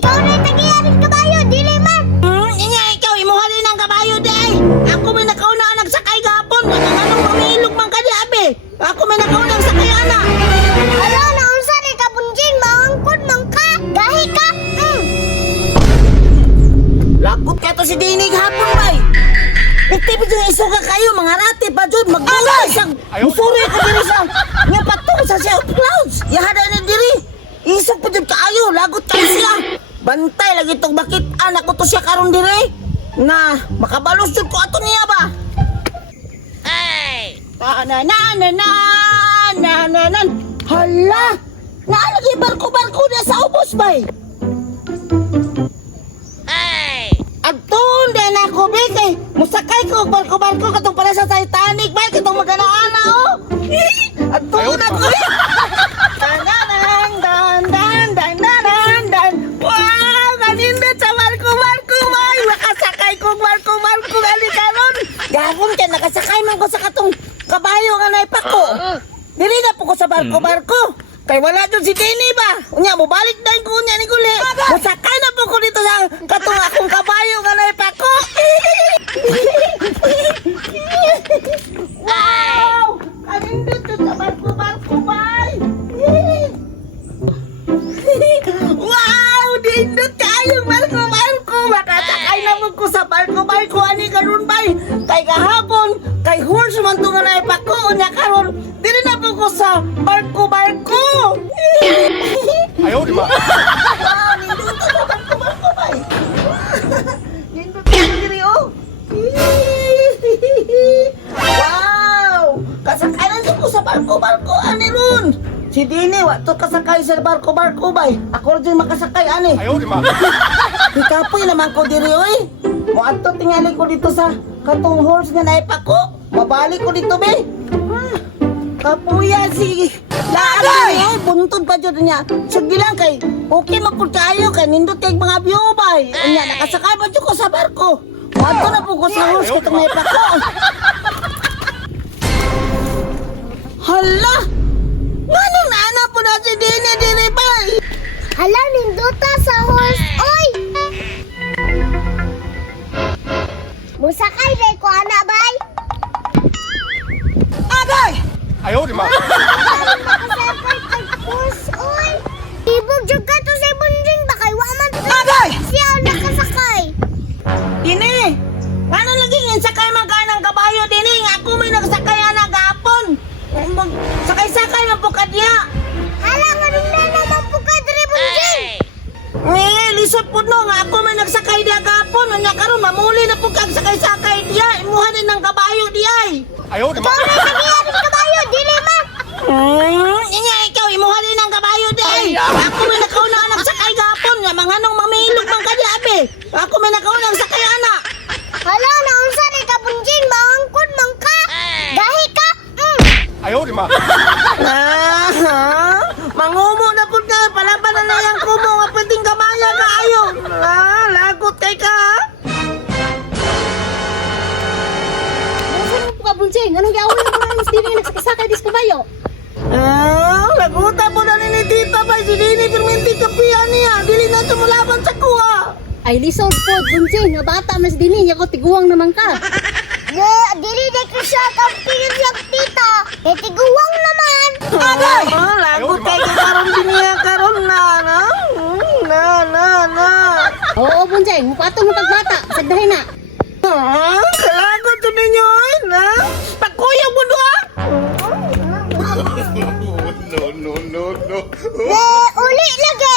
Ikaw na yung tagiyan ng kabayo, dili man. Inya, ikaw, imuhalin ang kabayo, day. Ako may nakauna ang nagsakay gapon. Anong mamilog man ka di, abe. Ako may nakauna ang sakay, ana. Hala, naunsa ni ka, Bunjing, maangkod man ka. Gahi ka. Lakot ka to si Dinig hapon, bay. Itipid yung isuga kayo, mga rati pa dyan. Magdulay siyang musuri ko diri sa nga patong sa siya clouds. Yahada ni diri. Isog pa dyan kaayo, lagot kayo siya. Bantay lagi itong bakit anak ko to siya karon diri. Na makabalos dyan ko ato niya ba? Hey! Na. Hala! Naalagi barko-barko na sa ubos, bay. Agtun din ako, be, kay musakay ko barko-barko katong pala sa Titanic, bay, katong magana-ana, oh. Agtun ako, be. Dan. Wow, kanindot sa barko-barko, bay. Makasakay ko barko-barko, gali karon. Gahon ka, nakasakay man ko sa katong kabayo nga naipako. Dili na po ko sa barko-barko. Kay wala dun si Dini ba? Unya, mubalik na yung kunya ni Guli. Musakay na po ko dito sa katong akong kabayo nga naipako. Wow! Kanindot dun sa barko-barko, bay. Wow! Dindot kayong barko-barko. Makasakay na mo ko sa barko-barko. Ani karon bay? Kay kahapon, kay horse man to nga naipako. Unya karon, dili na po ko sa barko-barko. Ayaw, di ba? Wow! Nindot sa barko-barko, bay. Nindot ka diri, oh. Wow! Kasakayan ko sa barko-barko, ani ron. Si Dini, wato kasakay sa barko-barko, bay. Ako rin makasakay, ani. Ayaw, di ba? Ikapoy naman ko diri, oy. Mo ato tingali ko dito sa katong horse nga naipako. Mabalik ko dito, be. Kapuya si Laagay! Oy, buntod pa dyan niya. Sige lang kay, okay mapud kayo kay nindot kay mga biyobay. Unya, nakasakay pa dyan ko sa barko. Mo ato na po ko sa horse katong naipako. Hala! Manong naana po na si Dini diri, bay. Hala, ninduta sa horse, oy. Musakay day ko, ana, bay. Agay! Ayaw, di ba? Makasakay kay horse, oy. Ibog jud ka to sa Bunjing, bakay waman to. Agay! Siya nakasakay. Dini! Ano lagi nga sakay magkanang kabayo, Dini? Nga ako may nagsakay na gapon. Sakay-sakay man po ka diya. Hala, nga na naman po ka, diri, Bunjing. Lisod po no, nga ako may nagsakay diya gapon. Nga karon mamuli na po kag sakay-sakay diya. Imuhan din ng kabayo diya. Ayaw, di ba? Ikaw na yung tagiyan ng kabayo, dili man. Inya ikaw, imuhan din ng kabayo diya. Ako may nakauna ang nagsakay gapon. Nga mga nung mamilog man ka diya, abe. Ako may nakauna ang sakay ana. Hala, naunsa ni ka, Bunjing, maangkod man ka. Gahi ka. Ayaw, di ba? Mangumo na po ka, palaban na yung kumo, nga pwedeng kamaya ka ayo. Lagot kay ka. Saan mo po ka, Bunjing? Anong gawin mo mga alis din yung nagsakasakay dis kabayo? Lagutan mo na ni Tita ba, si Dini Perminti kapiyan niya, dili na tumulaban sa kuha. Ay, lisod po, Bunjing. Nga bata mas din niya ko tiguang naman ka. Dili na ko siya kampingin yung tita. Eh, tiguwang naman. Agay! Lagot kay ka karon din niya karon na. Oo, Bunjing. Mupato mo kagbata. Sagdahin na. Lagot to ninyo, na. Pagkuyang mo doon. No. Uli lagi